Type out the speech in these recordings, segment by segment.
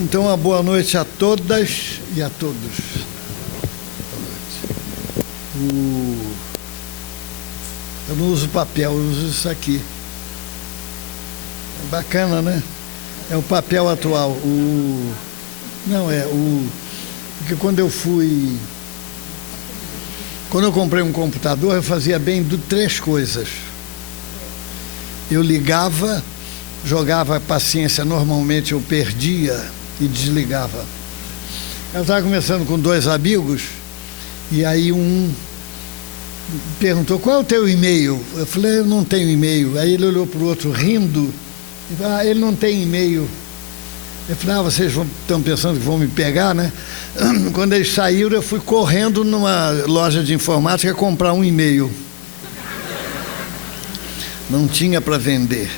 Então, uma boa noite a todas e a todos. Eu não uso papel, eu uso isso aqui. É bacana, né? É o papel atual. Porque quando eu comprei um computador, eu fazia bem três coisas. Eu ligava, jogava paciência, normalmente eu perdia e desligava. Eu estava conversando com dois amigos e aí um perguntou: qual é o teu e-mail? Eu falei: eu não tenho e-mail. Aí ele olhou para o outro rindo e falou: ele não tem e-mail. Eu falei: vocês estão pensando que vão me pegar, né? Quando eles saíram, eu fui correndo numa loja de informática comprar um e-mail. Não tinha para vender.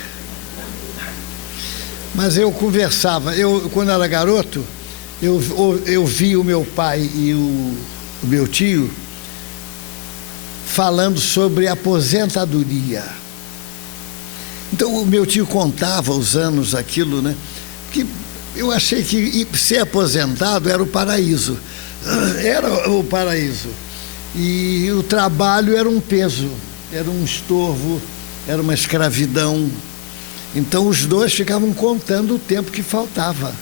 Mas eu conversava. Quando era garoto, eu vi o meu pai e o meu tio falando sobre aposentadoria. Então, o meu tio contava os anos aquilo, né? Que eu achei que ser aposentado era o paraíso. Era o paraíso. E o trabalho era um peso, era um estorvo, era uma escravidão. Então, os dois ficavam contando o tempo que faltava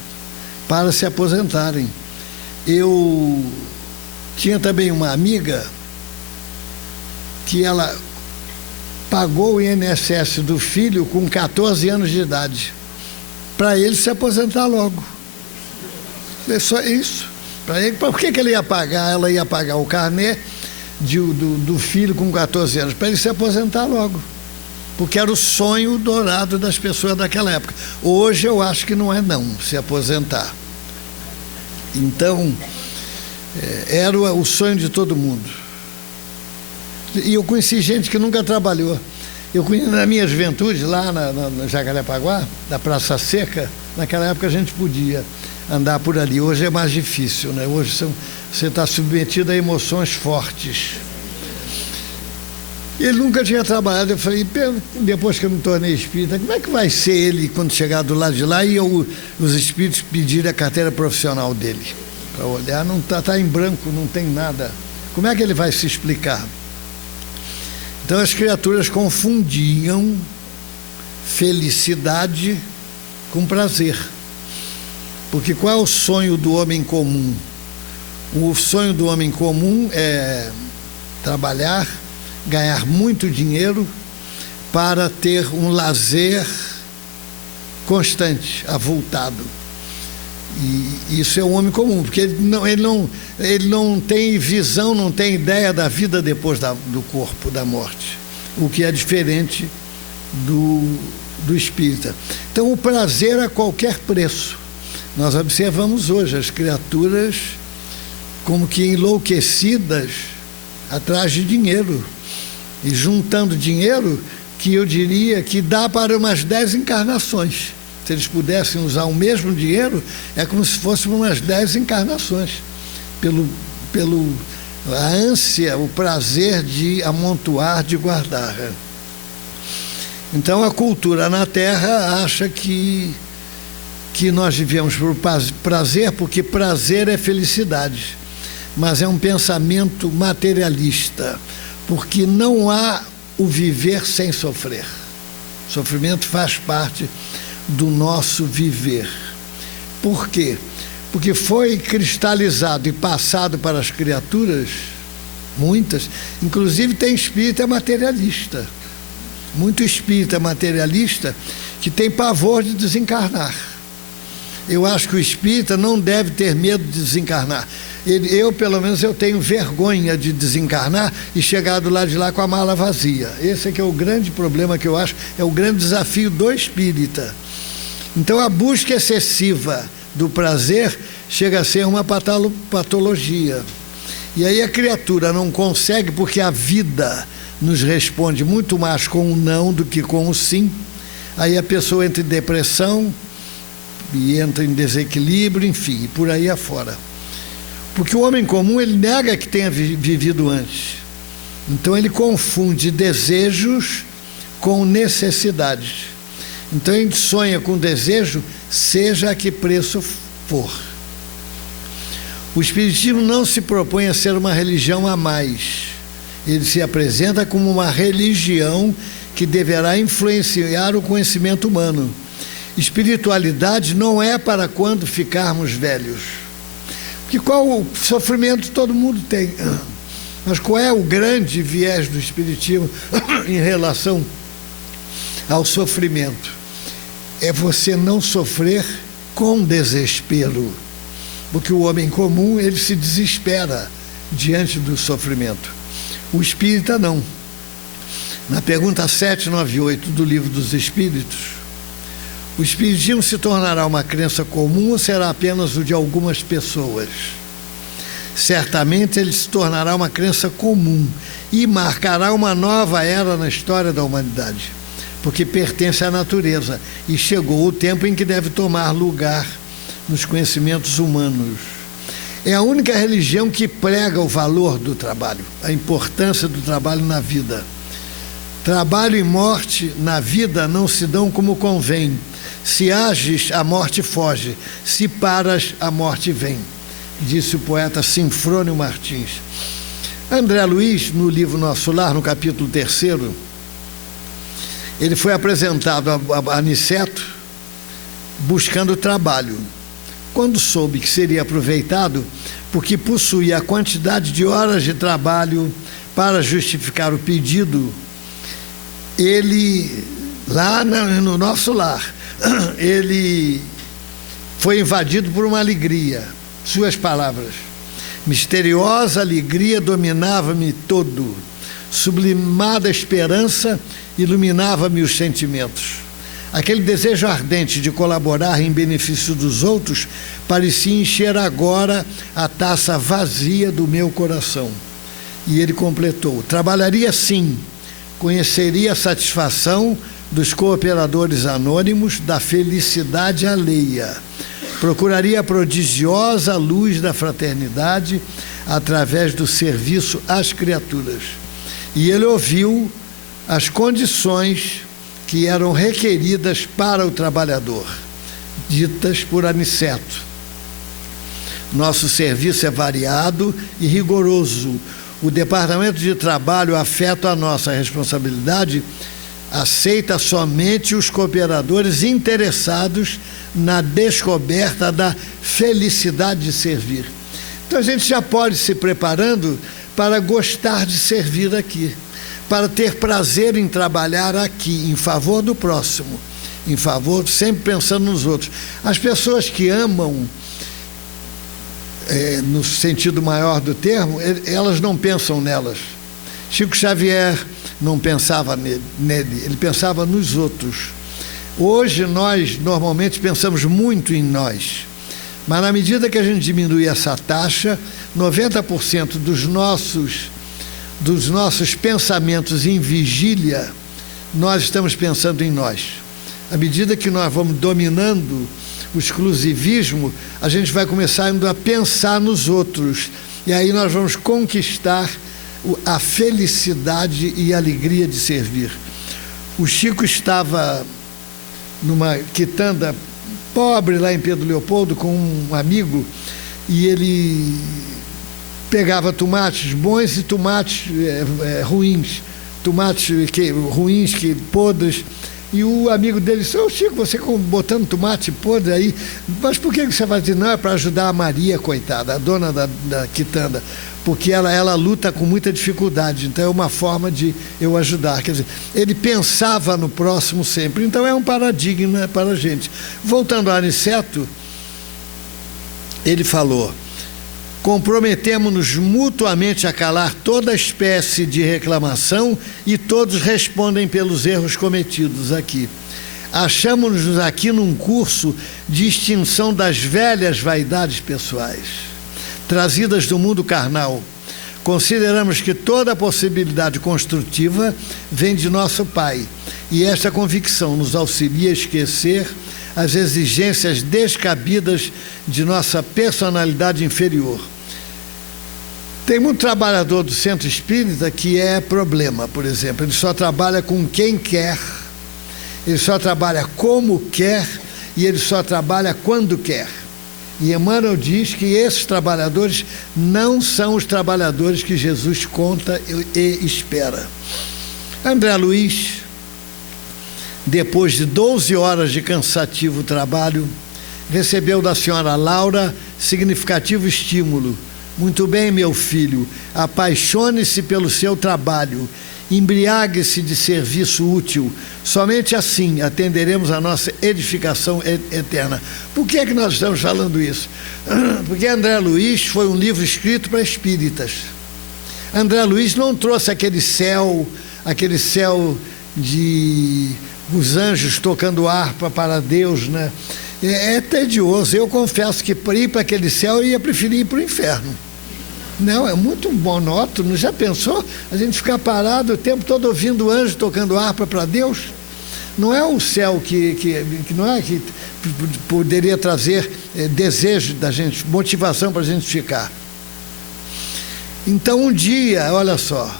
para se aposentarem. Eu tinha também uma amiga que ela pagou o INSS do filho com 14 anos de idade, para ele se aposentar logo. É só isso. Para ele, por que ele ia pagar? Ela ia pagar o carnê do filho com 14 anos, para ele se aposentar logo. Porque era o sonho dourado das pessoas daquela época. Hoje eu acho que não é não, se aposentar. Então, era o sonho de todo mundo. E eu conheci gente que nunca trabalhou. Eu conheci na minha juventude, lá na Jacarepaguá, da Praça Seca, naquela época a gente podia andar por ali. Hoje é mais difícil, né? Hoje você está submetido a emoções fortes. Ele nunca tinha trabalhado. Eu falei: depois que eu me tornei espírita, como é que vai ser ele quando chegar do lado de lá e os espíritos pedirem a carteira profissional dele? Para olhar, não tá em branco, não tem nada. Como é que ele vai se explicar? Então as criaturas confundiam felicidade com prazer. Porque qual é o sonho do homem comum? O sonho do homem comum é trabalhar, ganhar muito dinheiro para ter um lazer constante, avultado. E isso é um homem comum, porque ele não tem visão, não tem ideia da vida depois do corpo, da morte, o que é diferente do espírita. Então, o prazer a qualquer preço. Nós observamos hoje as criaturas como que enlouquecidas atrás de dinheiro. E juntando dinheiro, que eu diria que dá para umas 10 encarnações. Se eles pudessem usar o mesmo dinheiro, é como se fossem umas 10 encarnações. A ânsia, o prazer de amontoar, de guardar. Então, a cultura na Terra acha que nós vivemos por prazer, porque prazer é felicidade. Mas é um pensamento materialista. Porque não há o viver sem sofrer. Sofrimento faz parte do nosso viver. Por quê? Porque foi cristalizado e passado para as criaturas, muitas, inclusive tem espírita materialista. Muito espírita materialista que tem pavor de desencarnar. Eu acho que o espírita não deve ter medo de desencarnar. Pelo menos, eu tenho vergonha de desencarnar e chegar do lado de lá com a mala vazia. Esse é que é o grande problema que eu acho, é o grande desafio do espírita. Então, a busca excessiva do prazer chega a ser uma patologia. E aí a criatura não consegue, porque a vida nos responde muito mais com o não do que com o sim. Aí a pessoa entra em depressão e entra em desequilíbrio, enfim, e por aí afora. Porque o homem comum, ele nega que tenha vivido antes. Então, ele confunde desejos com necessidades. Então, ele sonha com desejo, seja a que preço for. O Espiritismo não se propõe a ser uma religião a mais. Ele se apresenta como uma religião que deverá influenciar o conhecimento humano. Espiritualidade não é para quando ficarmos velhos. Porque qual o sofrimento todo mundo tem. Mas qual é o grande viés do Espiritismo em relação ao sofrimento? É você não sofrer com desespero. Porque o homem comum, ele se desespera diante do sofrimento. O espírita não. Na pergunta 798 do Livro dos Espíritos, o espiritismo se tornará uma crença comum ou será apenas o de algumas pessoas? Certamente ele se tornará uma crença comum e marcará uma nova era na história da humanidade, porque pertence à natureza e chegou o tempo em que deve tomar lugar nos conhecimentos humanos. É a única religião que prega o valor do trabalho, a importância do trabalho na vida. Trabalho e morte na vida não se dão como convém. Se ages, a morte foge. Se paras, a morte vem, disse o poeta Sinfrônio Martins. André Luiz, no livro Nosso Lar, no capítulo 3º, ele foi apresentado a Aniceto buscando trabalho. Quando soube que seria aproveitado, porque possuía a quantidade de horas de trabalho para justificar o pedido, ele, lá no Nosso Lar, ele foi invadido por uma alegria. Suas palavras: misteriosa alegria dominava-me todo, sublimada esperança iluminava-me os sentimentos. Aquele desejo ardente de colaborar em benefício dos outros parecia encher agora a taça vazia do meu coração. E ele completou: trabalharia sim, conheceria a satisfação dos cooperadores anônimos, da felicidade alheia. Procuraria a prodigiosa luz da fraternidade através do serviço às criaturas. E ele ouviu as condições que eram requeridas para o trabalhador, ditas por Aniceto. Nosso serviço é variado e rigoroso. O Departamento de Trabalho, afeto à nossa responsabilidade, aceita somente os cooperadores interessados na descoberta da felicidade de servir. Então a gente já pode se preparando para gostar de servir aqui, para ter prazer em trabalhar aqui, em favor do próximo, em favor, sempre pensando nos outros. As pessoas que amam, no sentido maior do termo, elas não pensam nelas. Chico Xavier não pensava nele, ele pensava nos outros. Hoje nós normalmente pensamos muito em nós, mas na medida que a gente diminui essa taxa, 90% dos nossos pensamentos em vigília, nós estamos pensando em nós. À medida que nós vamos dominando o exclusivismo, a gente vai começando a pensar nos outros, e aí nós vamos conquistar a felicidade e a alegria de servir. O Chico estava numa quitanda pobre lá em Pedro Leopoldo com um amigo, e ele pegava tomates bons e tomates ruins, ruins, podres, e o amigo dele disse: ô Chico, você botando tomate podre aí, mas por que você vai dizer? Não, é para ajudar a Maria, coitada, a dona da quitanda, porque ela luta com muita dificuldade, então é uma forma de eu ajudar. Quer dizer, ele pensava no próximo sempre, então é um paradigma para a gente. Voltando a Aniceto, ele falou: comprometemo-nos mutuamente a calar toda espécie de reclamação e todos respondem pelos erros cometidos aqui. Achamos-nos aqui num curso de extinção das velhas vaidades pessoais, trazidas do mundo carnal. Consideramos que toda a possibilidade construtiva vem de nosso Pai, e esta convicção nos auxilia a esquecer as exigências descabidas de nossa personalidade inferior. Tem muito trabalhador do centro espírita que é problema, por exemplo. Ele só trabalha com quem quer, ele só trabalha como quer e ele só trabalha quando quer. E Emmanuel diz que esses trabalhadores não são os trabalhadores que Jesus conta e espera. André Luiz, depois de 12 horas de cansativo trabalho, recebeu da senhora Laura significativo estímulo. Muito bem, meu filho, apaixone-se pelo seu trabalho, embriague-se de serviço útil, somente assim atenderemos a nossa edificação eterna. Por que é que nós estamos falando isso? Porque André Luiz foi um livro escrito para espíritas. André Luiz não trouxe aquele céu de os anjos tocando harpa para Deus, né? É tedioso. Eu confesso que para ir para aquele céu eu ia preferir ir para o inferno. Não, é muito monótono. Já pensou? A gente ficar parado o tempo todo ouvindo o anjo tocando harpa para Deus? Não é o céu que não é que poderia trazer desejo da gente, motivação para a gente ficar. Então um dia, olha só,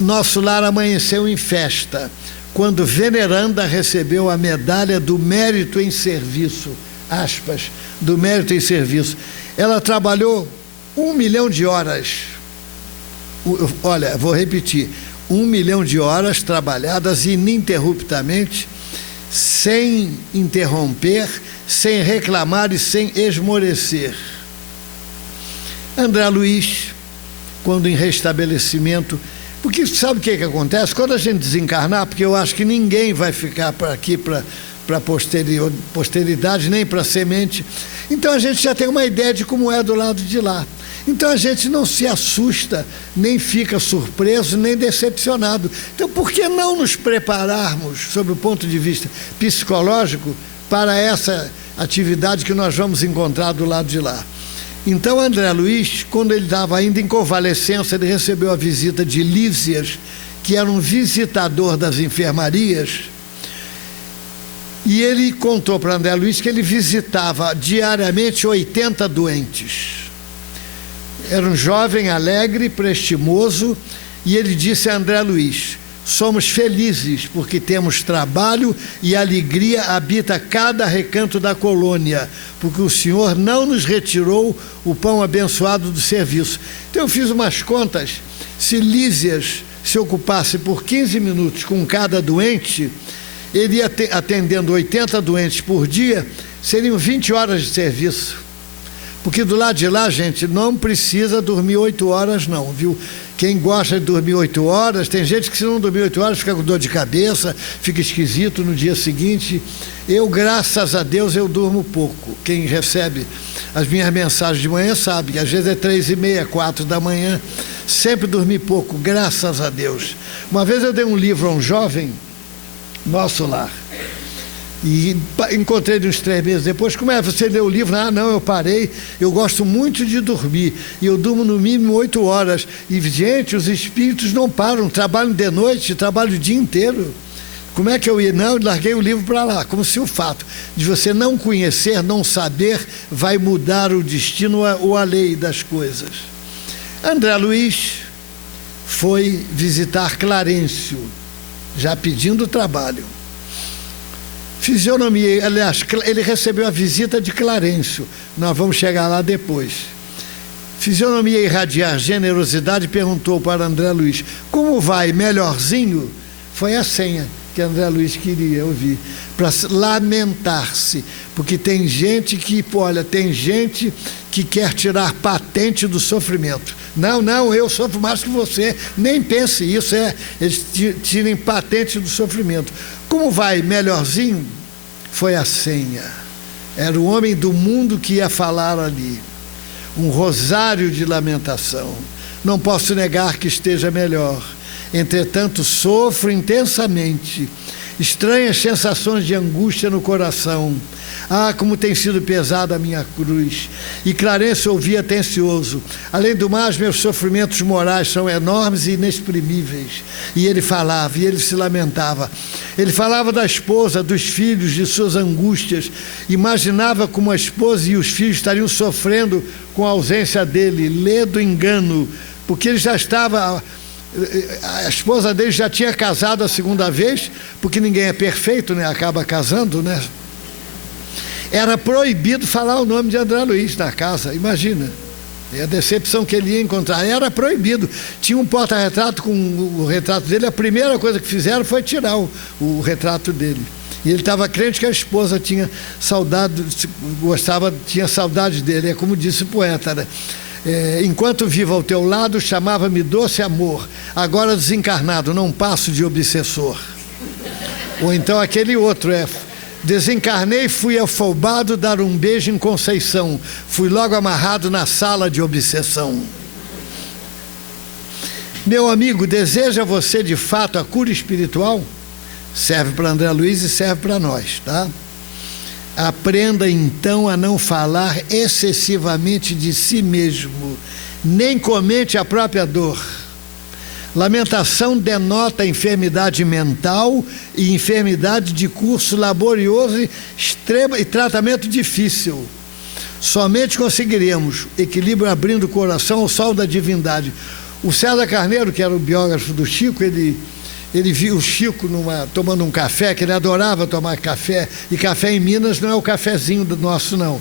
nosso lar amanheceu em festa, quando veneranda recebeu a medalha do mérito em serviço, aspas, do mérito em serviço. Ela trabalhou 1 milhão de horas, olha, vou repetir, 1 milhão de horas trabalhadas ininterruptamente, sem interromper, sem reclamar e sem esmorecer. André Luiz, quando em restabelecimento, porque sabe o que acontece? Quando a gente desencarnar, porque eu acho que ninguém vai ficar aqui para posteridade, nem para semente, então a gente já tem uma ideia de como é do lado de lá. Então a gente não se assusta, nem fica surpreso, nem decepcionado. Então por que não nos prepararmos, sob o ponto de vista psicológico, para essa atividade que nós vamos encontrar do lado de lá? Então André Luiz, quando ele estava ainda em convalescença, ele recebeu a visita de Lísias, que era um visitador das enfermarias, e ele contou para André Luiz que ele visitava diariamente 80 doentes. Era um jovem alegre, prestimoso, e ele disse a André Luiz: somos felizes porque temos trabalho e alegria habita cada recanto da colônia, porque o Senhor não nos retirou o pão abençoado do serviço. Então eu fiz umas contas, se Lísias se ocupasse por 15 minutos com cada doente, ele ia atendendo 80 doentes por dia, seriam 20 horas de serviço. Porque do lado de lá, gente, não precisa dormir 8 horas não, viu? Quem gosta de dormir 8 horas, tem gente que se não dormir 8 horas fica com dor de cabeça, fica esquisito no dia seguinte. Eu, graças a Deus, eu durmo pouco. Quem recebe as minhas mensagens de manhã sabe que às vezes é 3h30, 4 da manhã, sempre dormi pouco, graças a Deus. Uma vez eu dei um livro a um jovem, nosso lar, e encontrei uns 3 meses depois: como é, você leu o livro? Ah, não, eu parei, eu gosto muito de dormir, e eu durmo no mínimo 8 horas, e gente, os espíritos não param, trabalham de noite, trabalham o dia inteiro. Como é que eu ia? Não, eu larguei o livro para lá, como se o fato de você não conhecer, não saber, vai mudar o destino ou a lei das coisas. André Luiz foi visitar Clarencio, já pedindo trabalho. Fisionomia, aliás, ele recebeu a visita de Clarencio, nós vamos chegar lá depois. Fisionomia irradiar generosidade, perguntou para André Luiz: como vai, melhorzinho? Foi a senha que André Luiz queria ouvir, para lamentar-se, porque tem gente que, olha, tem gente que quer tirar patente do sofrimento. Não, eu sofro mais que você, nem pense isso, eles tirem patente do sofrimento. Como vai, melhorzinho? Foi a senha. Era o homem do mundo que ia falar ali. Um rosário de lamentação. Não posso negar que esteja melhor. Entretanto, sofro intensamente. Estranhas sensações de angústia no coração. Ah, como tem sido pesada a minha cruz. E Clarencio ouvia atencioso: além do mais, meus sofrimentos morais são enormes e inexprimíveis. E ele falava, e ele se lamentava. Ele falava da esposa, dos filhos, de suas angústias. Imaginava como a esposa e os filhos estariam sofrendo com a ausência dele. Ledo engano, porque ele já estava... A esposa dele já tinha casado a segunda vez, porque ninguém é perfeito, né? Acaba casando, né? Era proibido falar o nome de André Luiz na casa, imagina. E a decepção que ele ia encontrar. Era proibido. Tinha um porta-retrato com o retrato dele, a primeira coisa que fizeram foi tirar o retrato dele. E ele estava crente que a esposa tinha tinha saudade dele. É como disse o poeta, né? Enquanto vivo ao teu lado, chamava-me doce amor. Agora desencarnado, não passo de obsessor. Ou então aquele outro, desencarnei, fui afobado dar um beijo em Conceição. Fui logo amarrado na sala de obsessão. Meu amigo, deseja você de fato a cura espiritual? Serve para André Luiz e serve para nós, tá? Aprenda então a não falar excessivamente de si mesmo, nem comente a própria dor. Lamentação denota enfermidade mental e enfermidade de curso laborioso e tratamento difícil. Somente conseguiremos equilíbrio abrindo o coração ao sol da divindade. O César Carneiro, que era o biógrafo do Chico, ele viu o Chico tomando um café, que ele adorava tomar café, e café em Minas não é o cafezinho do nosso, não.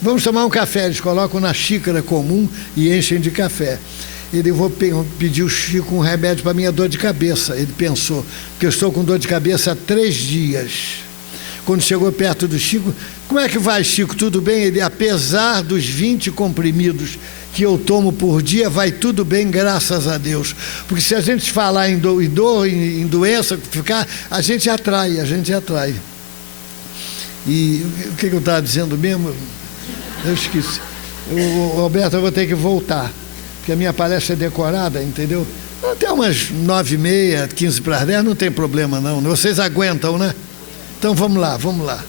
Vamos tomar um café, eles colocam na xícara comum e enchem de café. Vou pedir o Chico um remédio para minha dor de cabeça. Ele pensou, que eu estou com dor de cabeça há 3 dias. Quando chegou perto do Chico, como é que vai, Chico? Tudo bem? Ele, apesar dos 20 comprimidos que eu tomo por dia, vai tudo bem, graças a Deus. Porque se a gente falar em dor, em doença, a gente atrai. E o que eu estava dizendo mesmo? Eu esqueci. Roberto, eu vou ter que voltar, porque a minha palestra é decorada, entendeu? Até umas 9h30, 9:45, não tem problema não. Vocês aguentam, né? Então vamos lá.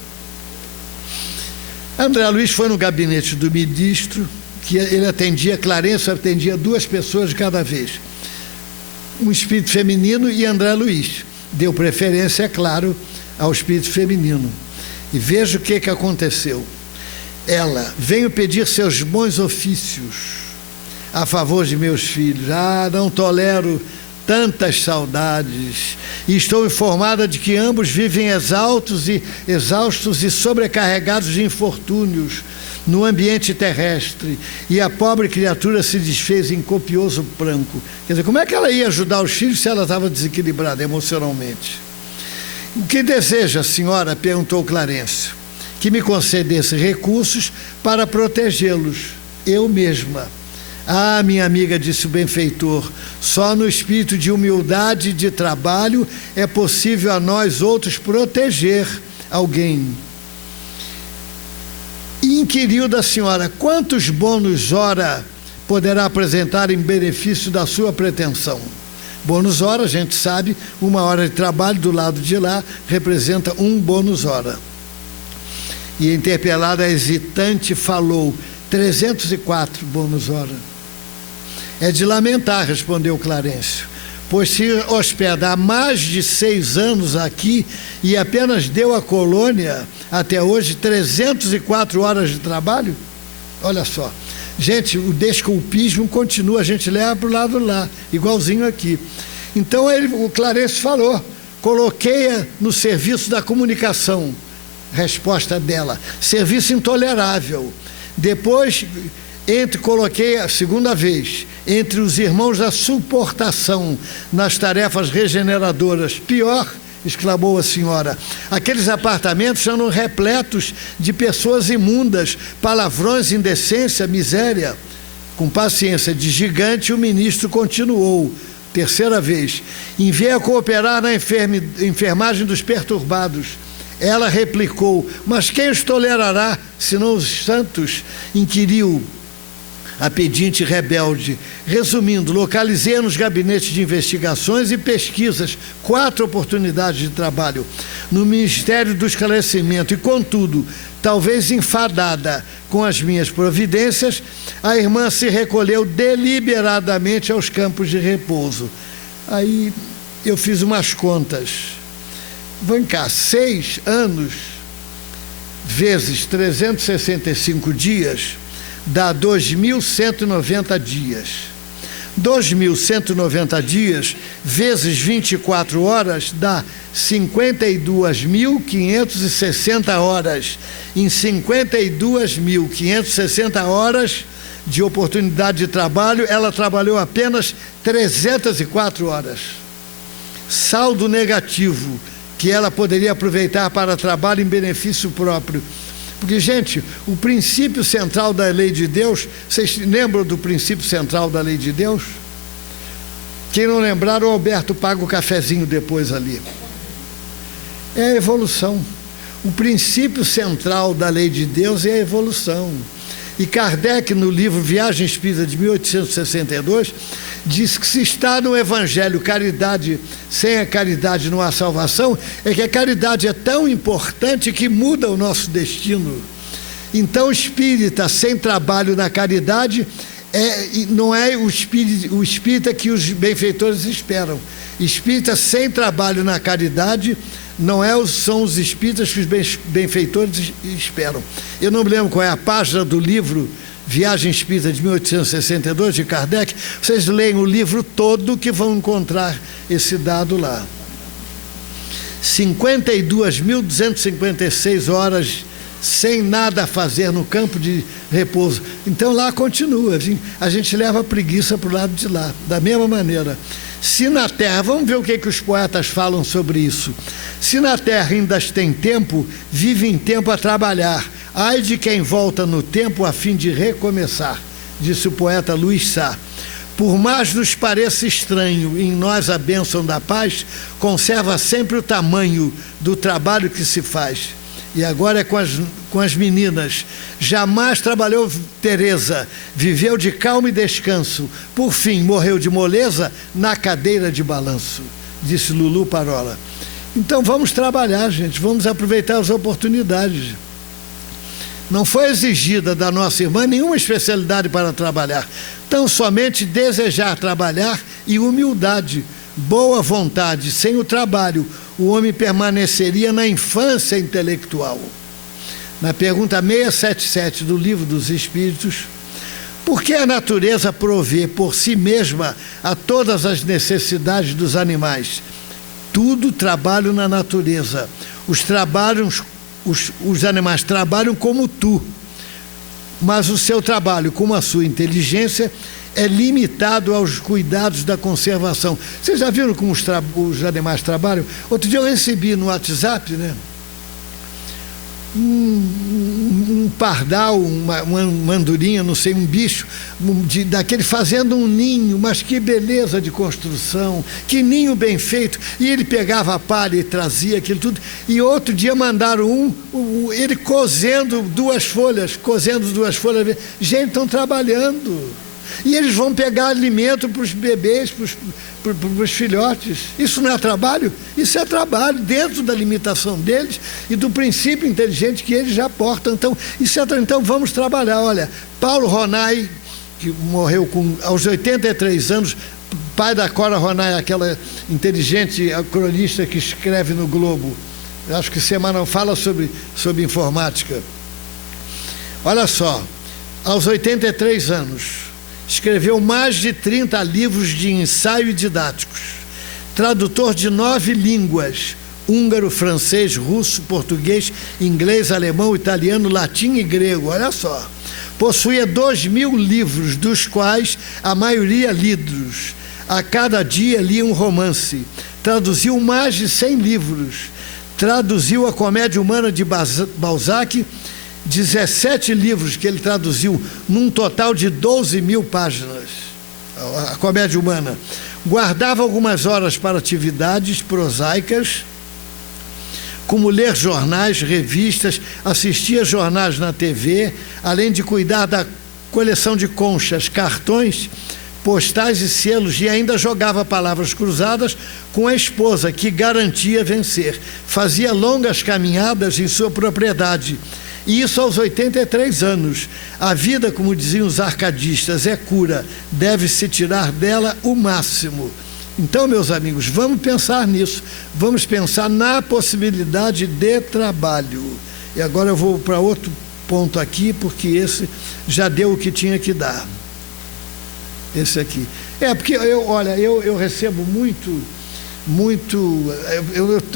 André Luiz foi no gabinete do ministro, que ele atendia, Clarencio atendia 2 pessoas de cada vez. Um espírito feminino e André Luiz. Deu preferência, é claro, ao espírito feminino. E veja o que aconteceu. Ela, venho pedir seus bons ofícios a favor de meus filhos. Não tolero tantas saudades. E estou informada de que ambos vivem exaustos e sobrecarregados de infortúnios no ambiente terrestre. E a pobre criatura se desfez em copioso pranto. Quer dizer, como é que ela ia ajudar os filhos se ela estava desequilibrada emocionalmente? O que deseja, senhora? Perguntou Clarencio. Que me concedesse recursos para protegê-los. Eu mesma. Minha amiga, disse o benfeitor, só no espírito de humildade e de trabalho é possível a nós outros proteger alguém. E inquiriu da senhora, quantos bônus hora poderá apresentar em benefício da sua pretensão? Bônus hora, a gente sabe, 1 hora de trabalho do lado de lá representa 1 bônus hora. E a interpelada hesitante falou, 304 bônus hora. É de lamentar, respondeu Clarencio, pois se hospeda há mais de 6 anos aqui e apenas deu à colônia, até hoje, 304 horas de trabalho? Olha só. Gente, o desculpismo continua, a gente leva para o lado lá, igualzinho aqui. Então o Clarencio falou, coloquei-a no serviço da comunicação. Resposta dela, serviço intolerável. Depois, coloquei a segunda vez, entre os irmãos da suportação, nas tarefas regeneradoras. Pior, exclamou a senhora, aqueles apartamentos eram repletos de pessoas imundas, palavrões, indecência, miséria. Com paciência de gigante, o ministro continuou, 3ª vez, enviei a cooperar na enfermagem dos perturbados. Ela replicou, mas quem os tolerará, senão os santos? Inquiriu a pedinte rebelde. Resumindo, localizei nos gabinetes de investigações e pesquisas 4 oportunidades de trabalho no Ministério do Esclarecimento e, contudo, talvez enfadada com as minhas providências, a irmã se recolheu deliberadamente aos campos de repouso. Aí eu fiz umas contas. Vem cá, 6 anos vezes 365 dias dá 2.190 dias. 2.190 dias vezes 24 horas dá 52.560 horas. Em 52.560 horas de oportunidade de trabalho, ela trabalhou apenas 304 horas. Saldo negativo, que ela poderia aproveitar para trabalho em benefício próprio. Porque, gente, o princípio central da lei de Deus, vocês lembram do princípio central da lei de Deus? Quem não lembrar, o Alberto paga o cafezinho depois ali. É a evolução. O princípio central da lei de Deus é a evolução. E Kardec, no livro Viagem Espírita de 1862, diz que se está no Evangelho caridade, sem a caridade não há salvação, é que a caridade é tão importante que muda o nosso destino. Então, espírita sem trabalho na caridade não é o espírita que os benfeitores esperam. Espírita sem trabalho na caridade são os espíritas que os benfeitores esperam. Eu não me lembro qual é a página do livro Viagem Espírita de 1862, de Kardec. Vocês leem o livro todo que vão encontrar esse dado lá. 52.256 horas sem nada a fazer no campo de repouso. Então lá continua, a gente leva a preguiça para o lado de lá, da mesma maneira. Se na terra, vamos ver o que os poetas falam sobre isso. Se na terra ainda tem tempo, vive em tempo a trabalhar. Ai de quem volta no tempo a fim de recomeçar, disse o poeta Luís Sá. Por mais nos pareça estranho, em nós a bênção da paz conserva sempre o tamanho do trabalho que se faz. E agora é com as meninas. Jamais trabalhou Teresa, viveu de calma e descanso. Por fim, morreu de moleza na cadeira de balanço, disse Lulu Parola. Então vamos trabalhar, gente, vamos aproveitar as oportunidades. Não foi exigida da nossa irmã nenhuma especialidade para trabalhar, tão somente desejar trabalhar e humildade, boa vontade. Sem o trabalho, o homem permaneceria na infância intelectual. Na pergunta 677 do Livro dos Espíritos, por que a natureza provê por si mesma a todas as necessidades dos animais? Tudo trabalho na natureza. Os animais trabalham como tu, mas o seu trabalho, como a sua inteligência, é limitado aos cuidados da conservação. Vocês já viram como os animais trabalham? Outro dia eu recebi no WhatsApp, um pardal, uma andorinha, não sei, um bicho, daquele fazendo um ninho, mas que beleza de construção, que ninho bem feito. E ele pegava a palha e trazia aquilo tudo. E outro dia mandaram ele cozendo duas folhas. Gente, estão trabalhando. E eles vão pegar alimento para os bebês, para os filhotes. Isso não é trabalho? Isso é trabalho, dentro da limitação deles e do princípio inteligente que eles já portam. Então, então vamos trabalhar. Olha, Paulo Ronay, que morreu aos 83 anos, pai da Cora Ronay, aquela inteligente cronista que escreve no Globo, acho que semanal, fala sobre informática. Olha só, aos 83 anos, escreveu mais de 30 livros de ensaio didáticos, tradutor de 9 línguas, húngaro, francês, russo, português, inglês, alemão, italiano, latim e grego. Olha só, possuía 2.000 livros, dos quais a maioria lidos. A cada dia lia um romance, traduziu mais de 100 livros, traduziu a Comédia Humana de Balzac, 17 livros que ele traduziu, num total de 12.000 páginas, a Comédia Humana. Guardava algumas horas para atividades prosaicas, como ler jornais, revistas, assistia jornais na TV, além de cuidar da coleção de conchas, cartões, postais e selos, e ainda jogava palavras cruzadas com a esposa, que garantia vencer. Fazia longas caminhadas em sua propriedade, e isso aos 83 anos. A vida, como diziam os arcadistas, é cura, deve-se tirar dela o máximo. Então, meus amigos, vamos pensar nisso, vamos pensar na possibilidade de trabalho. E agora eu vou para outro ponto aqui, porque esse já deu o que tinha que dar. Esse aqui. Porque eu recebo muito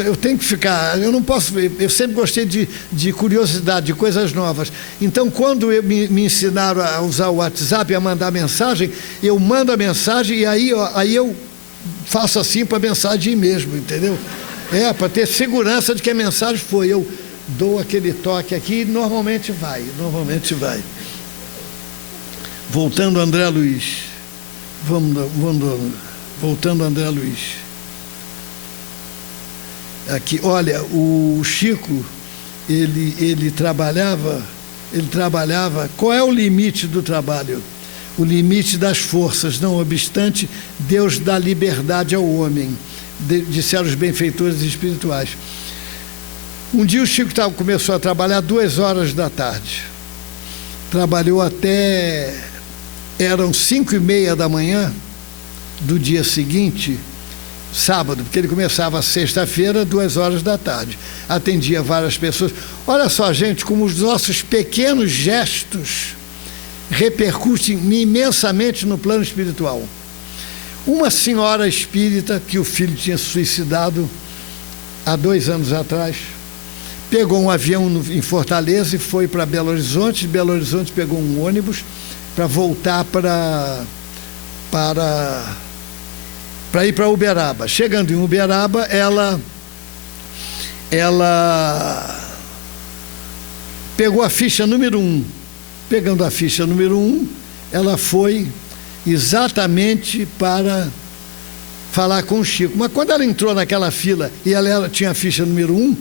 eu tenho que ficar, eu não posso, eu sempre gostei de curiosidade, de coisas novas. Então, quando me ensinaram a usar o WhatsApp, a mandar mensagem, eu mando a mensagem e aí eu faço assim para a mensagem ir mesmo, entendeu? Para ter segurança de que a mensagem foi. Eu dou aquele toque aqui e normalmente vai. Voltando, André Luiz. Voltando, André Luiz. Aqui, olha, o Chico, ele trabalhava, qual é o limite do trabalho? O limite das forças, não obstante, Deus dá liberdade ao homem, disseram os benfeitores espirituais. Um dia o Chico começou a trabalhar 2 horas da tarde, trabalhou até, eram 5:30 da manhã do dia seguinte, sábado, porque ele começava sexta-feira, 2 horas da tarde, atendia várias pessoas. Olha só, gente, como os nossos pequenos gestos repercutem imensamente no plano espiritual. Uma senhora espírita, que o filho tinha suicidado há 2 anos atrás, pegou um avião em Fortaleza e foi para Belo Horizonte. De Belo Horizonte pegou um ônibus para voltar para ir para Uberaba. Chegando em Uberaba, ela pegou a ficha número 1. Pegando a ficha número 1, ela foi exatamente para falar com o Chico. Mas quando ela entrou naquela fila e ela tinha a ficha número 1,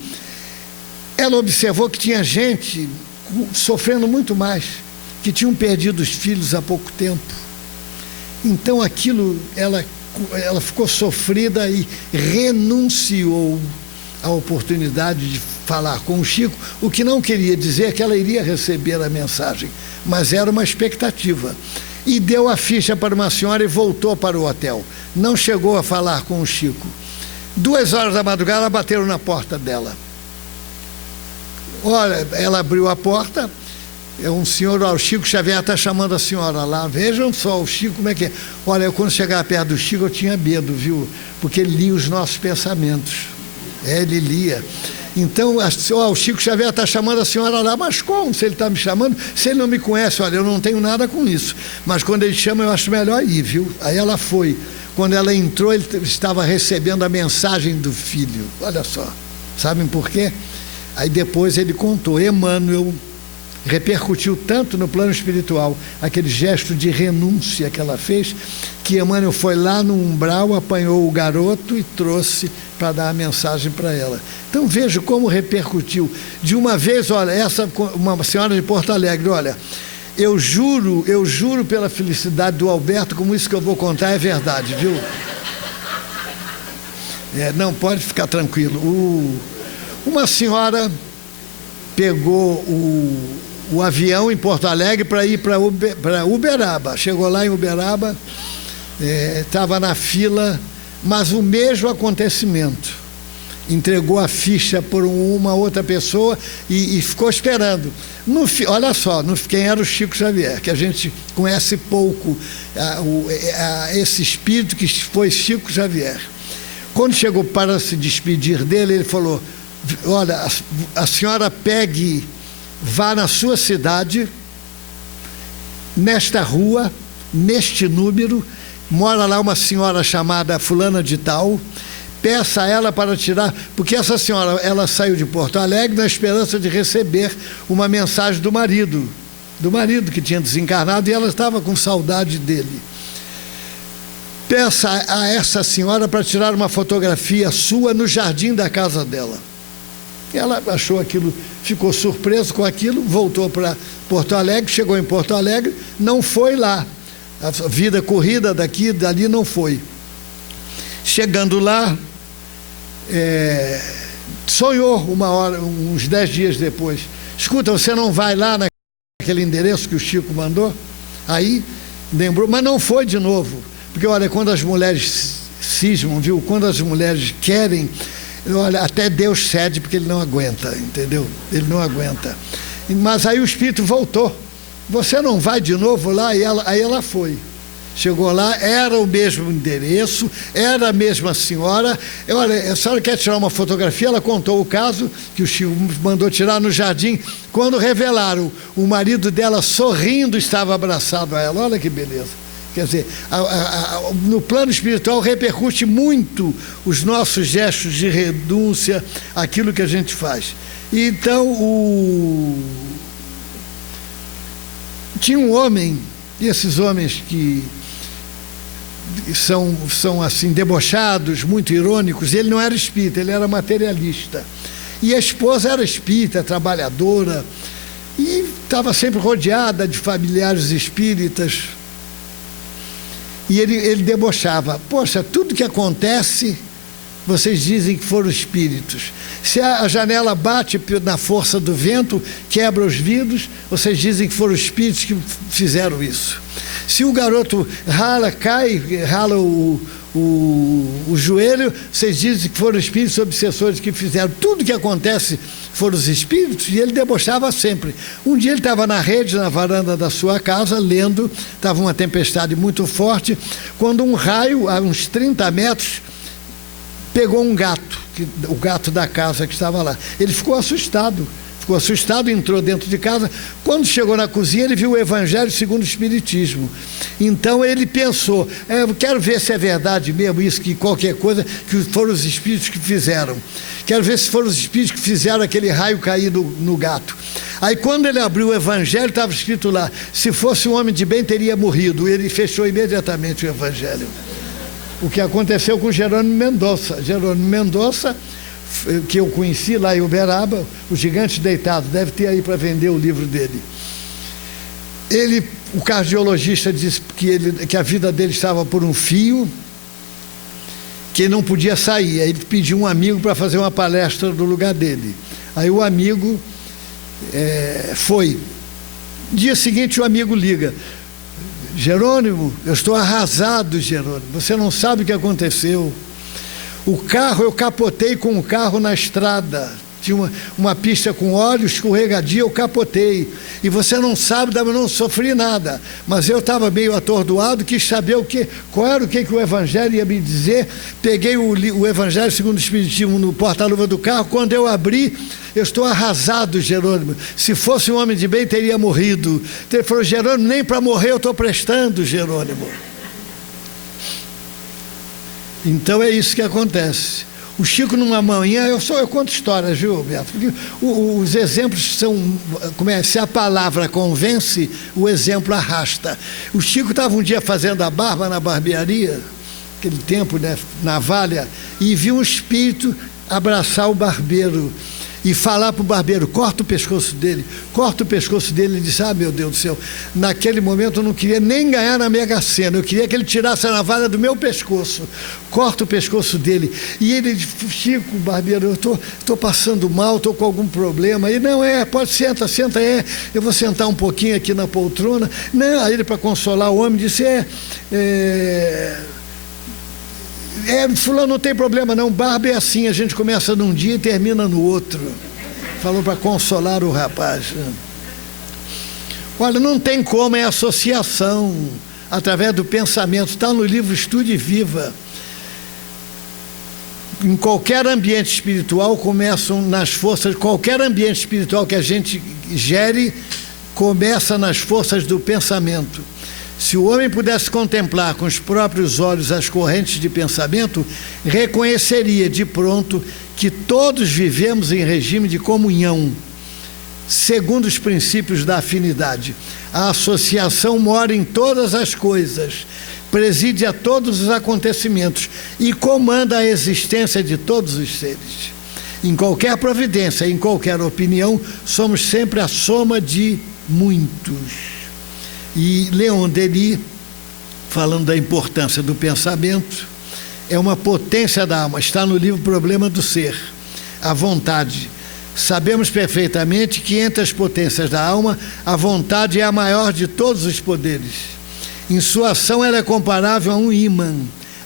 ela observou que tinha gente sofrendo muito mais, que tinham perdido os filhos há pouco tempo. Então aquilo, ela ficou sofrida e renunciou à oportunidade de falar com o Chico, o que não queria dizer que ela iria receber a mensagem, mas era uma expectativa. E deu a ficha para uma senhora e voltou para o hotel. Não chegou a falar com o Chico. 2 horas da madrugada, bateram na porta dela. Olha, ela abriu a porta, um senhor, o Chico Xavier está chamando a senhora lá. Vejam só, o Chico, como é que é? Olha, eu quando chegava perto do Chico, eu tinha medo, viu? Porque ele lia os nossos pensamentos. Ele lia. Então, o Chico Xavier está chamando a senhora lá. Mas como? Se ele está me chamando, se ele não me conhece, olha, eu não tenho nada com isso. Mas quando ele chama, eu acho melhor ir, viu? Aí ela foi. Quando ela entrou, ele estava recebendo a mensagem do filho. Olha só. Sabem por quê? Aí depois ele contou. Emmanuel repercutiu tanto no plano espiritual aquele gesto de renúncia que ela fez, que Emmanuel foi lá no umbral, apanhou o garoto e trouxe para dar a mensagem para ela. Então veja como repercutiu. De uma vez, olha, uma senhora de Porto Alegre, olha, eu juro pela felicidade do Alberto, como isso que eu vou contar é verdade, viu? Não, pode ficar tranquilo. Uma senhora pegou o avião em Porto Alegre para ir para Uberaba. Chegou lá em Uberaba, estava na fila, mas o mesmo acontecimento. Entregou a ficha por uma outra pessoa e ficou esperando. Olha só, quem era o Chico Xavier, que a gente conhece pouco, esse espírito que foi Chico Xavier. Quando chegou para se despedir dele, ele falou: olha, a senhora vá na sua cidade, nesta rua, neste número, mora lá uma senhora chamada fulana de tal, peça a ela para tirar, porque essa senhora, ela saiu de Porto Alegre na esperança de receber uma mensagem do marido que tinha desencarnado, e ela estava com saudade dele. Peça a essa senhora para tirar uma fotografia sua no jardim da casa dela. Ela achou aquilo, ficou surpreso com aquilo, voltou para Porto Alegre, chegou em Porto Alegre, não foi lá. A vida corrida dali não foi. Chegando lá, sonhou uma hora, uns 10 dias depois. Escuta, você não vai lá naquele endereço que o Chico mandou? Aí, lembrou, mas não foi de novo. Porque, olha, quando as mulheres cismam, viu? Quando as mulheres querem, olha, até Deus cede, porque ele não aguenta, entendeu? Ele não aguenta. Mas aí o espírito voltou. Você não vai de novo lá? Aí ela foi. Chegou lá, era o mesmo endereço, era a mesma senhora. Olha, a senhora quer tirar uma fotografia? Ela contou o caso que o Chico mandou tirar no jardim. Quando revelaram, o marido dela sorrindo estava abraçado a ela. Olha que beleza. Quer dizer, no plano espiritual repercute muito os nossos gestos de renúncia, aquilo que a gente faz. Então, tinha um homem, e esses homens que são assim debochados, muito irônicos. Ele não era espírita, ele era materialista, e a esposa era espírita, trabalhadora, e estava sempre rodeada de familiares espíritas, e ele debochava: poxa, tudo que acontece, vocês dizem que foram espíritos. Se a janela bate na força do vento, quebra os vidros, vocês dizem que foram espíritos que fizeram isso. Se o garoto rala o joelho, vocês dizem que foram espíritos obsessores que fizeram. Tudo que acontece foram os espíritos, e ele debochava sempre. Um dia ele estava na rede, na varanda da sua casa, lendo, estava uma tempestade muito forte, quando um raio, a uns 30 metros, pegou um gato, o gato da casa que estava lá. Ele ficou assustado, entrou dentro de casa. Quando chegou na cozinha, ele viu o Evangelho segundo o Espiritismo. Então ele pensou: eu quero ver se é verdade mesmo isso, que qualquer coisa, que foram os espíritos que fizeram. Quero ver se foram os espíritos que fizeram aquele raio cair no gato. Aí quando ele abriu o Evangelho, estava escrito lá: se fosse um homem de bem, teria morrido. Ele fechou imediatamente o Evangelho. O que aconteceu com Jerônimo Mendonça. Jerônimo Mendonça, que eu conheci lá em Uberaba, O Gigante Deitado, deve ter aí para vender o livro dele. O cardiologista disse que a vida dele estava por um fio, que ele não podia sair. Aí ele pediu um amigo para fazer uma palestra no lugar dele. Aí o amigo foi. Dia seguinte o amigo liga: Jerônimo, eu estou arrasado, Jerônimo, você não sabe o que aconteceu. Eu capotei com o carro na estrada, tinha uma pista com óleo, escorregadia, eu capotei, e você não sabe, eu não sofri nada, mas eu estava meio atordoado, quis saber qual era o que o Evangelho ia me dizer. Peguei o Evangelho segundo o Espiritismo no porta-luva do carro. Quando eu abri, eu estou arrasado, Jerônimo, se fosse um homem de bem, teria morrido. Ele falou: Jerônimo, nem para morrer eu estou prestando, Jerônimo. Então é isso que acontece. O Chico, numa manhã, eu conto histórias, viu, Beto? Porque os exemplos são, se a palavra convence, o exemplo arrasta. O Chico estava um dia fazendo a barba na barbearia, aquele tempo, né, navalha, e viu um espírito abraçar o barbeiro e falar para o barbeiro: corta o pescoço dele, corta o pescoço dele. Ele disse: ah, meu Deus do céu, naquele momento eu não queria nem ganhar na Mega Sena, eu queria que ele tirasse a navalha do meu pescoço, corta o pescoço dele. E ele disse: Chico, barbeiro, eu estou passando mal, estou com algum problema. E não, pode, senta, eu vou sentar um pouquinho aqui na poltrona. Não, aí ele, para consolar o homem, disse: fulano, não tem problema não, barba é assim, a gente começa num dia e termina no outro. Falou para consolar o rapaz. Olha, não tem como, é associação através do pensamento. Está no livro Estude e Viva. Em qualquer ambiente espiritual começam nas forças, qualquer ambiente espiritual que a gente gere começa nas forças do pensamento. Se o homem pudesse contemplar com os próprios olhos as correntes de pensamento, reconheceria de pronto que todos vivemos em regime de comunhão, segundo os princípios da afinidade. A associação mora em todas as coisas, preside a todos os acontecimentos e comanda a existência de todos os seres. Em qualquer providência, em qualquer opinião, somos sempre a soma de muitos. E Leon Denis, falando da importância do pensamento, é uma potência da alma. Está no livro Problema do Ser, a vontade. Sabemos perfeitamente que entre as potências da alma, a vontade é a maior de todos os poderes. Em sua ação, ela é comparável a um ímã.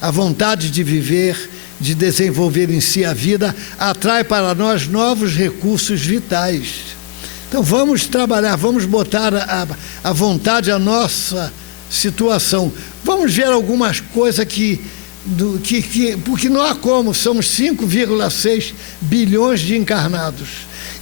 A vontade de viver, de desenvolver em si a vida, atrai para nós novos recursos vitais. Então vamos trabalhar, vamos botar a vontade a nossa situação. Vamos ver algumas coisas porque não há como, somos 5,6 bilhões de encarnados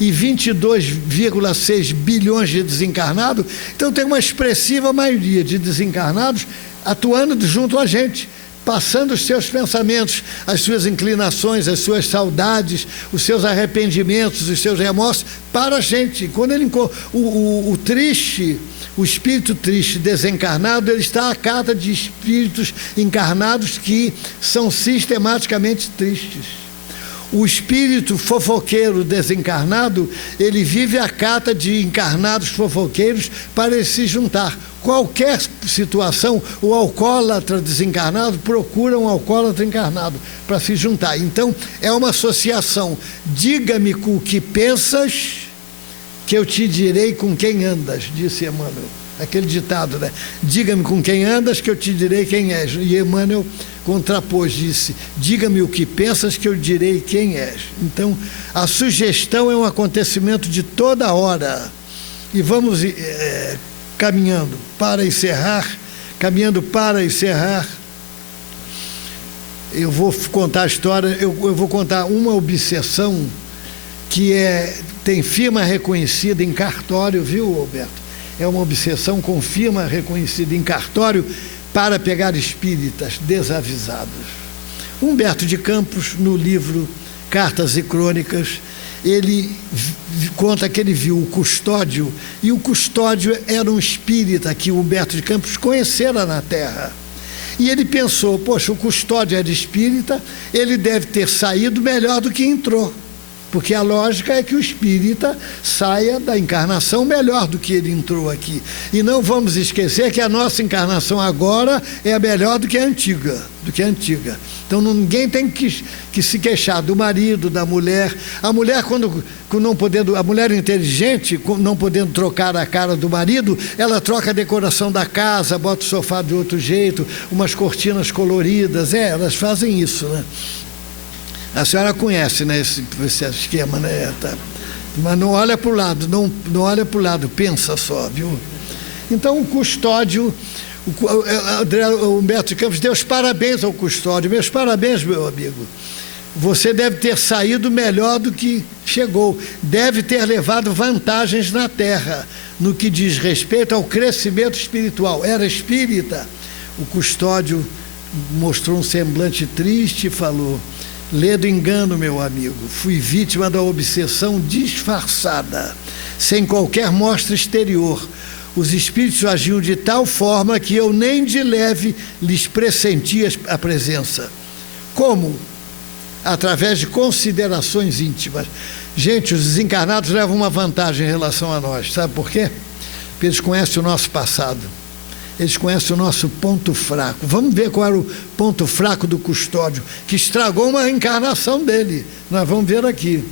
e 22,6 bilhões de desencarnados, então tem uma expressiva maioria de desencarnados atuando junto a gente, passando os seus pensamentos, as suas inclinações, as suas saudades, os seus arrependimentos, os seus remorsos para a gente. Quando ele o triste, o espírito triste desencarnado, ele está à cata de espíritos encarnados que são sistematicamente tristes. O espírito fofoqueiro desencarnado, ele vive à cata de encarnados fofoqueiros para ele se juntar. Qualquer situação, o alcoólatra desencarnado procura um alcoólatra encarnado para se juntar. Então, é uma associação. Diga-me com o que pensas, que eu te direi com quem andas, disse Emmanuel. Aquele ditado, né? Diga-me com quem andas, que eu te direi quem és. E Emmanuel contrapôs, disse: diga-me o que pensas, que eu direi quem és. Então, a sugestão é um acontecimento de toda hora. E vamos caminhando para encerrar. Eu vou contar a história, eu vou contar uma obsessão que tem firma reconhecida em cartório, viu, Alberto? É uma obsessão com firma reconhecida em cartório para pegar espíritas desavisados. Humberto de Campos, no livro Cartas e Crônicas, ele conta que ele viu o custódio, e o custódio era um espírita que o Humberto de Campos conhecera na Terra. E ele pensou, poxa, o custódio era espírita, ele deve ter saído melhor do que entrou. Porque a lógica é que o espírita saia da encarnação melhor do que ele entrou aqui. E não vamos esquecer que a nossa encarnação agora é a melhor do que a antiga. Então ninguém tem que se queixar do marido, da mulher. A mulher, a mulher inteligente, não podendo trocar a cara do marido, ela troca a decoração da casa, bota o sofá de outro jeito, umas cortinas coloridas. Elas fazem isso, né? A senhora conhece, né, esse esquema, né? Mas não olha para o lado, não olha para o lado, pensa só, viu? Então o custódio, o Humberto de Campos deu os parabéns ao custódio. Meus parabéns, meu amigo. Você deve ter saído melhor do que chegou. Deve ter levado vantagens na Terra, no que diz respeito ao crescimento espiritual. Era espírita. O custódio mostrou um semblante triste e falou: ledo engano, meu amigo, fui vítima da obsessão disfarçada, sem qualquer mostra exterior. Os espíritos agiam de tal forma que eu nem de leve lhes pressentia a presença. Como? Através de considerações íntimas. Gente, os desencarnados levam uma vantagem em relação a nós, sabe por quê? Porque eles conhecem o nosso passado. Eles conhecem o nosso ponto fraco. Vamos ver qual era o ponto fraco do custódio, que estragou uma encarnação dele. Nós vamos ver aqui.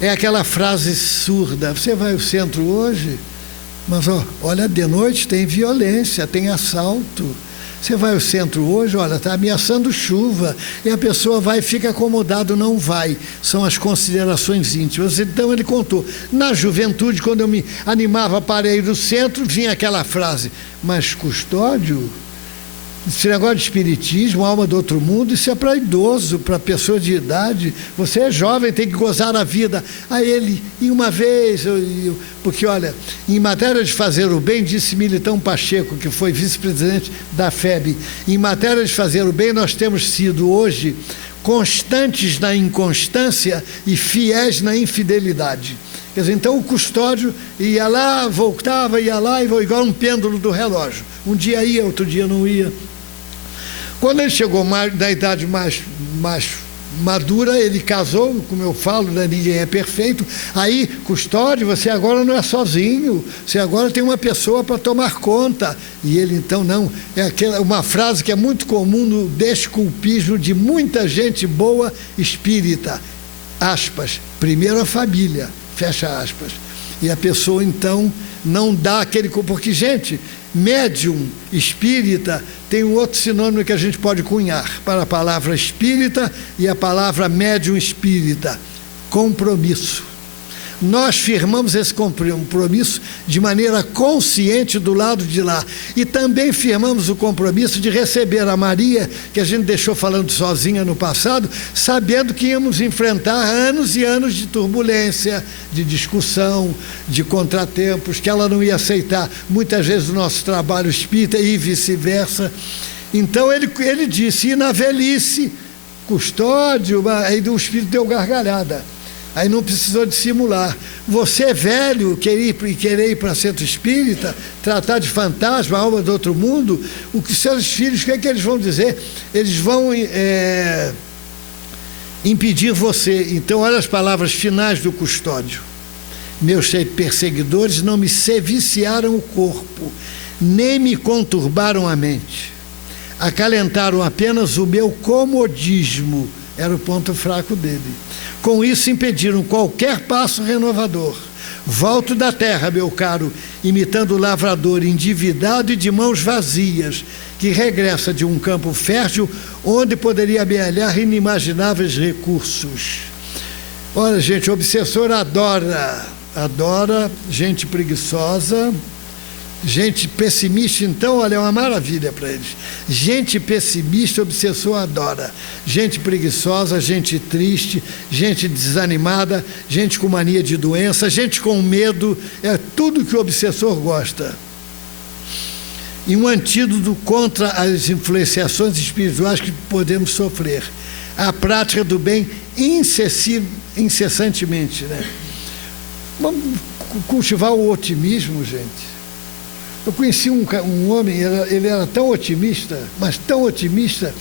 É aquela frase surda: você vai ao centro hoje, mas olha, de noite tem violência, tem assalto. Você vai ao centro hoje, olha, está ameaçando chuva, e a pessoa vai e fica acomodado, não vai. São as considerações íntimas. Então ele contou, na juventude, quando eu me animava para ir no centro, vinha aquela frase: mas custódio, esse negócio de espiritismo, alma do outro mundo, isso é para idoso, para pessoa de idade. Você é jovem, tem que gozar a vida. A ele, e uma vez, porque olha, em matéria de fazer o bem, disse Militão Pacheco, que foi vice-presidente da FEB, em matéria de fazer o bem, nós temos sido hoje constantes na inconstância e fiéis na infidelidade. Quer dizer, então o custódio ia lá, voltava, ia lá, igual um pêndulo do relógio. Um dia ia, outro dia não ia. Quando ele chegou na idade mais madura, ele casou, como eu falo, né, ninguém é perfeito. Aí, custódio, você agora não é sozinho, você agora tem uma pessoa para tomar conta. E ele, então, não. É uma frase que é muito comum no desculpismo de muita gente boa espírita. Aspas, primeiro a família, fecha aspas. E a pessoa, então, não dá aquele... Porque, gente, médium espírita tem um outro sinônimo que a gente pode cunhar para a palavra espírita e a palavra médium espírita: compromisso. Nós firmamos esse compromisso de maneira consciente do lado de lá. E também firmamos o compromisso de receber a Maria, que a gente deixou falando sozinha no passado, sabendo que íamos enfrentar anos e anos de turbulência, de discussão, de contratempos, que ela não ia aceitar muitas vezes o nosso trabalho espírita e vice-versa. Então ele disse, e na velhice, Custódio, aí o espírito deu gargalhada. Aí não precisou dissimular. Você é velho, querer ir para centro espírita, tratar de fantasma, alma do outro mundo, o que seus filhos, o que eles vão dizer? Eles vão impedir você. Então, olha as palavras finais do Custódio. Meus perseguidores não me seviciaram o corpo, nem me conturbaram a mente. Acalentaram apenas o meu comodismo, era o ponto fraco dele. Com isso impediram qualquer passo renovador. Volto da terra, meu caro, imitando o lavrador endividado e de mãos vazias, que regressa de um campo fértil onde poderia amealhar inimagináveis recursos. Olha, gente, o obsessor adora gente preguiçosa. Gente pessimista, então, olha, é uma maravilha para eles. Gente pessimista, obsessor adora. Gente preguiçosa, gente triste, gente desanimada, gente com mania de doença, gente com medo, é tudo que o obsessor gosta. E um antídoto contra as influenciações espirituais que podemos sofrer. A prática do bem incessantemente, né? Vamos cultivar o otimismo, gente. Eu conheci um homem, ele era tão otimista, mas tão otimista,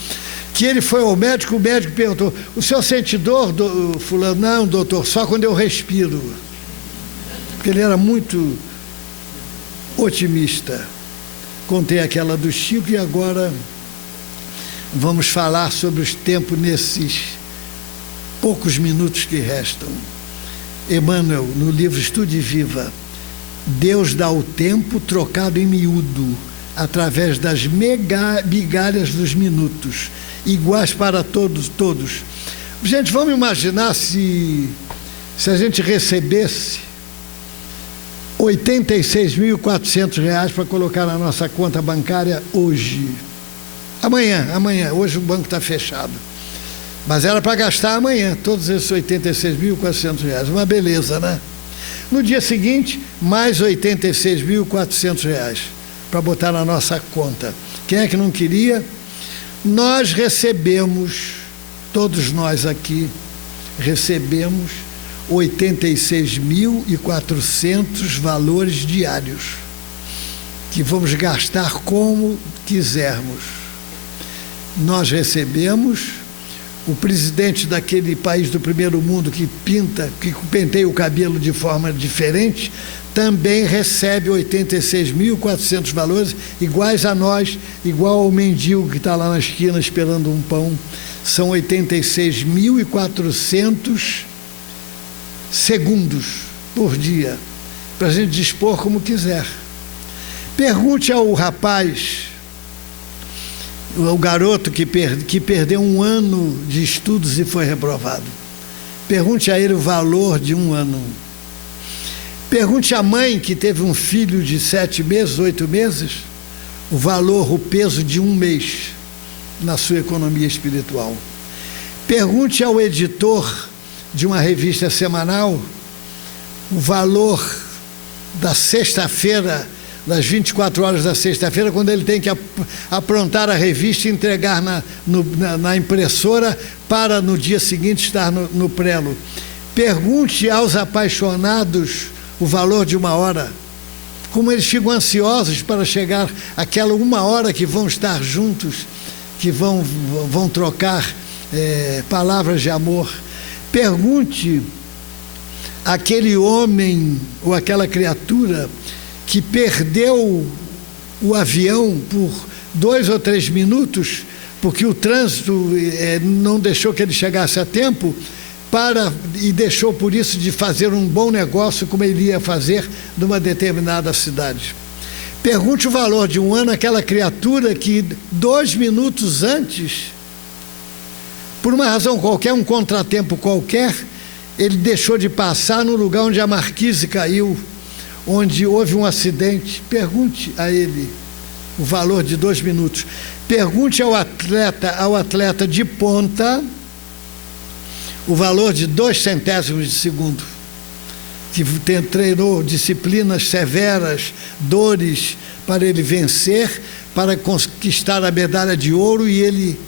que ele foi ao médico, o médico perguntou, o senhor sente dor, fulano? Não, doutor, só quando eu respiro. Porque ele era muito otimista. Contei aquela do Chico e agora vamos falar sobre os tempos nesses poucos minutos que restam. Emmanuel, no livro Estude e Viva, Deus dá o tempo trocado em miúdo, através das migalhas dos minutos, iguais para todos. Gente, vamos imaginar se a gente recebesse R$86.400 para colocar na nossa conta bancária hoje. Amanhã, hoje o banco está fechado. Mas era para gastar amanhã, todos esses R$86.400. Uma beleza, né? No dia seguinte, mais R$86.400 para botar na nossa conta. Quem é que não queria? Nós recebemos, todos nós aqui, recebemos 86.400 valores diários, que vamos gastar como quisermos. Nós recebemos. O presidente daquele país do primeiro mundo que penteia o cabelo de forma diferente, também recebe 86.400 valores, iguais a nós, igual ao mendigo que está lá na esquina esperando um pão. São 86.400 segundos por dia, para a gente dispor como quiser. Pergunte ao rapaz, o garoto que perdeu um ano de estudos e foi reprovado. Pergunte a ele o valor de um ano. Pergunte à mãe que teve um filho de 7 meses, 8 meses, o valor, o peso de um mês na sua economia espiritual. Pergunte ao editor de uma revista semanal o valor da sexta-feira, das 24 horas da sexta-feira, quando ele tem que aprontar a revista e entregar na impressora para no dia seguinte estar no prelo. Pergunte aos apaixonados o valor de uma hora, como eles ficam ansiosos para chegar àquela uma hora que vão estar juntos, que vão trocar palavras de amor. Pergunte àquele homem ou aquela criatura que perdeu o avião por 2 ou 3 minutos, porque o trânsito não deixou que ele chegasse a tempo, e deixou por isso de fazer um bom negócio como ele ia fazer numa determinada cidade. Pergunte o valor de um ano àquela criatura que 2 minutos antes, por uma razão qualquer, um contratempo qualquer, ele deixou de passar no lugar onde a marquise caiu, onde houve um acidente. Pergunte a ele o valor de 2 minutos. Pergunte ao atleta de ponta o valor de 2 centésimos de segundo, que treinou disciplinas severas, dores, para ele vencer, para conquistar a medalha de ouro, e ele,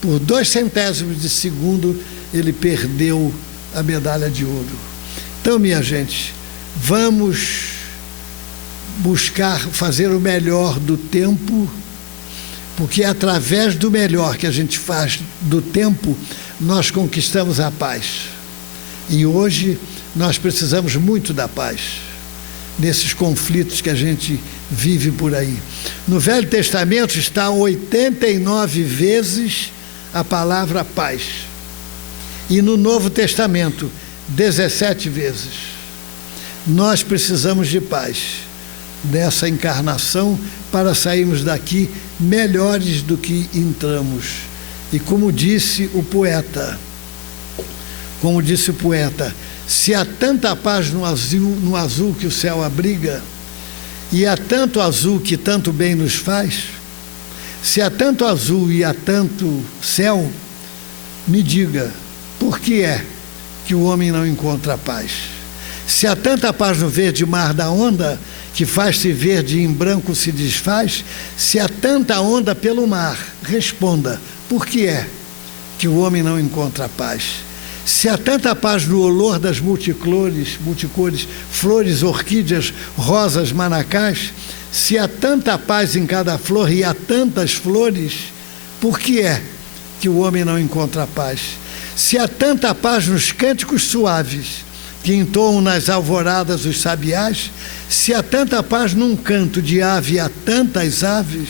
por 2 centésimos de segundo, ele perdeu a medalha de ouro. Então, minha gente, vamos buscar fazer o melhor do tempo, porque é através do melhor que a gente faz do tempo, nós conquistamos a paz. E hoje nós precisamos muito da paz, nesses conflitos que a gente vive por aí. No Velho Testamento está 89 vezes a palavra paz. E no Novo Testamento, 17 vezes. Nós precisamos de paz nessa encarnação para sairmos daqui melhores do que entramos. E como disse o poeta, se há tanta paz no azul que o céu abriga, e há tanto azul que tanto bem nos faz, se há tanto azul e há tanto céu, me diga, por que é que o homem não encontra a paz? Se há tanta paz no verde mar da onda, que faz-se verde e em branco se desfaz, se há tanta onda pelo mar, responda, por que é que o homem não encontra a paz? Se há tanta paz no olor das multicores, flores, orquídeas, rosas, manacás, se há tanta paz em cada flor e há tantas flores, por que é que o homem não encontra a paz? Se há tanta paz nos cânticos suaves que entoam nas alvoradas os sabiás, se há tanta paz num canto de ave e há tantas aves,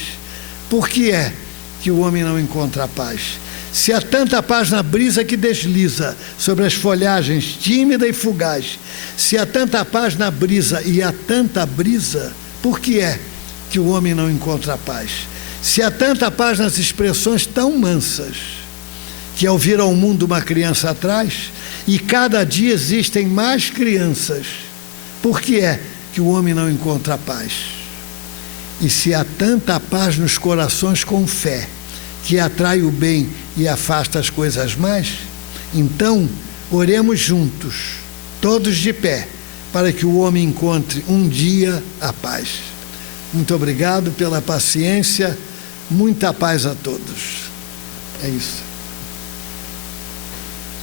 por que é que o homem não encontra a paz? Se há tanta paz na brisa que desliza sobre as folhagens, tímida e fugaz, se há tanta paz na brisa e há tanta brisa, por que é que o homem não encontra a paz? Se há tanta paz nas expressões tão mansas, que ao vir ao mundo uma criança atrás, e cada dia existem mais crianças, por que é que o homem não encontra a paz? E se há tanta paz nos corações com fé, que atrai o bem e afasta as coisas más, então oremos juntos, todos de pé, para que o homem encontre um dia a paz. Muito obrigado pela paciência, muita paz a todos. É isso.